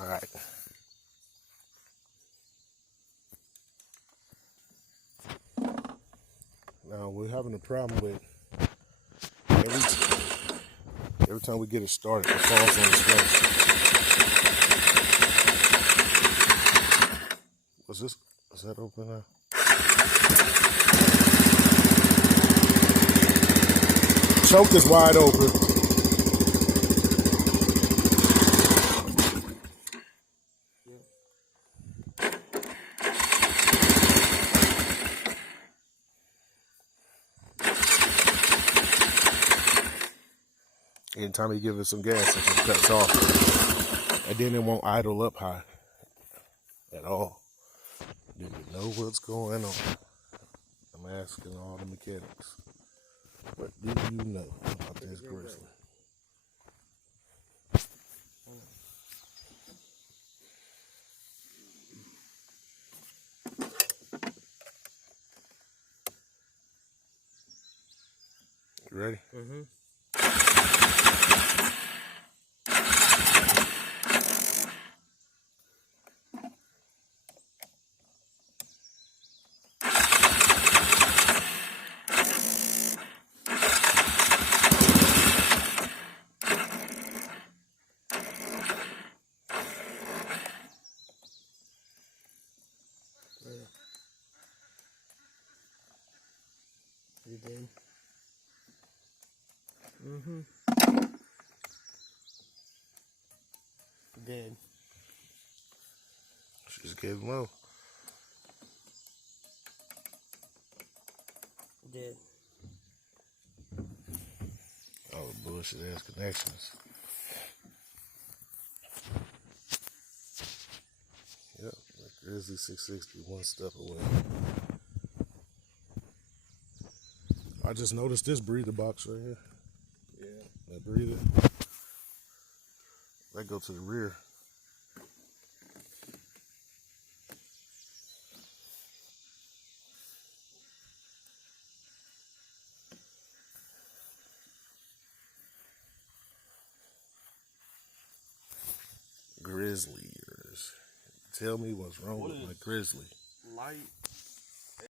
All right. Now we're having a problem with every time we get it started, it falls on its face. What's this? Is that open now? Choke is wide open. Anytime you give it some gas, it just cuts off. And then it won't idle up high at all. Do you know what's going on? I'm asking all the mechanics. What do you know about this grizzly? You ready? Mm-hmm. You did. Mm-hmm. Dead. She's getting low. Dead. Oh, bullshit ass connections. Yep, grizzly 660, one step away. I just noticed this breather box right here. Yeah. That breather. That go to the rear. Grizzliers. Tell me what's wrong with my grizzly. Light